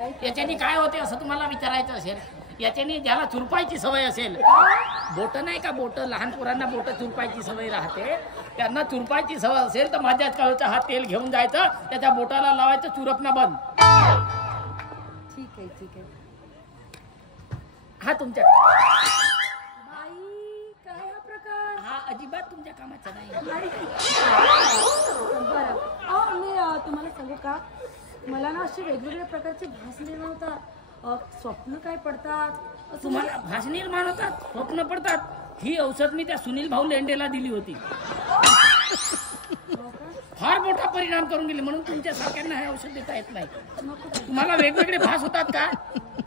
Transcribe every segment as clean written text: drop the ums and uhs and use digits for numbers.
याच्याने काय होते असं तुम्हाला विचारायचं असेल. याच्याने ज्याला चुरपायची सवय असेल, बोट नाही का, बोट लहान पोरांना बोट चुरपायची सवय राहते, त्यांना चुरपायची सवय असेल तर माझ्याच काळचा हा तेल घेऊन जायचं, त्याच्या बोटाला लावायचं, चुरपणं बंद. ठीक आहे ठीक आहे. हा तुमच्या बाई काय हा प्रकार? हा अजिबात तुमच्या कामाचा नाही. बरं मी तुम्हाला सांगू का, मला ना असे वेगवेगळ्या प्रकारचे भास निर्माण होतात, स्वप्न काय पडतात. तुम्हाला भास निर्माण होतात, स्वप्न पडतात. ही औषध मी त्या सुनील भाऊ लेंडेला दिली होती, फार मोठा परिणाम करून गेली, म्हणून तुमच्या सारख्यांना हे औषध देता येत नाही. तुम्हाला वेगवेगळे भास होतात का,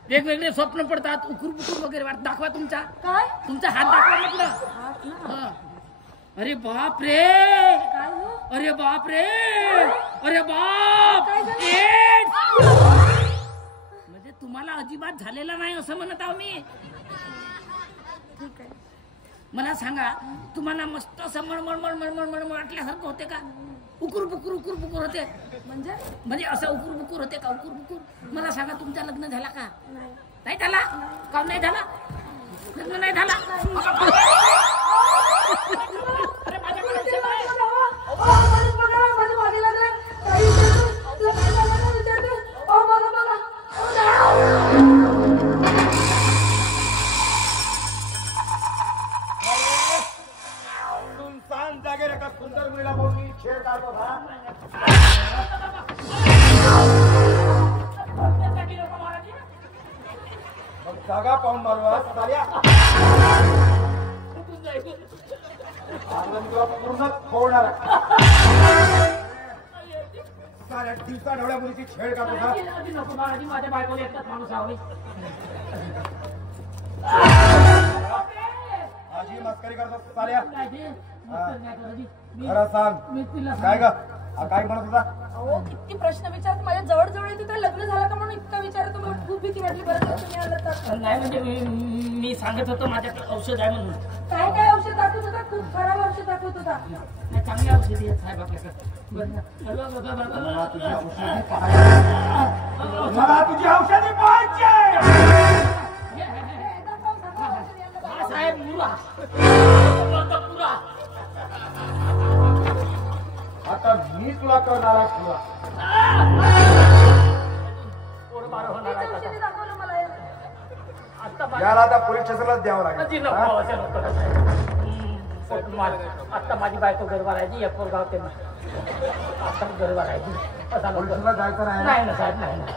वेगवेगळे स्वप्न पडतात, उकुर बुकुर वगैरे वाटत, दाखवा तुमचा काय, तुमचा हात दाखवा म्हटलं. हात ना. अरे बाप रे, काय हो? अरे बाप रे, अरे बाप. म्हणजे तुम्हाला अजिबात झालेला नाही असं म्हणत आहो मी. ठीक आहे. मला सांगा, तुम्हाला मस्त असं मळमळ मळमळ मळमळ वाटल्यासारखं होते का, उकुर बुकुर होते, म्हणजे असं उकुर बुकुर होते का, उकुर बुकुर. मला सांगा, तुमचं लग्न झाला का, नाही झाला का, नाही झाला, लग्न नाही झाला. सुनसान जागेवर एका सुंदर मुलीला बोलून छेड काढतो का? मग जागा पाहून मारू साल्या. तुला पूर्ण खोडणार साऱ्या दिवसा ढवळ्या मुलीची छेड काढतो का? नको महाराजी, माझ्या बायकोला एकटाच माणूस हवे. माझी मस्करी करतो साल्या. मी खरं सांग, काय ग काय म्हणत होता? अहो किती प्रश्न विचारत, माझ्या जवळ जवळ येते तर लग्न झालं का म्हणून इतका विचारतो. मला खूप भीती वाटली. बरं तुम्ही आलं तर. नाही म्हणजे मी सांगत होतो माझ्याकडे औषध आहे म्हणून. काय काय औषध दाखवत होता, खूप खराब औषध दाखवत होता. नाही, चांगली औषधी आहेत साहेब आपल्याकडे. मला तुझी औषधी पाहिजे. साहेब मुरा आता मी तुला करणार आहे तुला. औषधी दाखवलं मला. याला आता पोलीस स्टेशनला द्यावं लागेल. आता माझी बायको घर भरायची, एक पोरगाव ते आता घर भरायची. पोलिसाला जायचं नाही. नाही ना साहेब, नाही.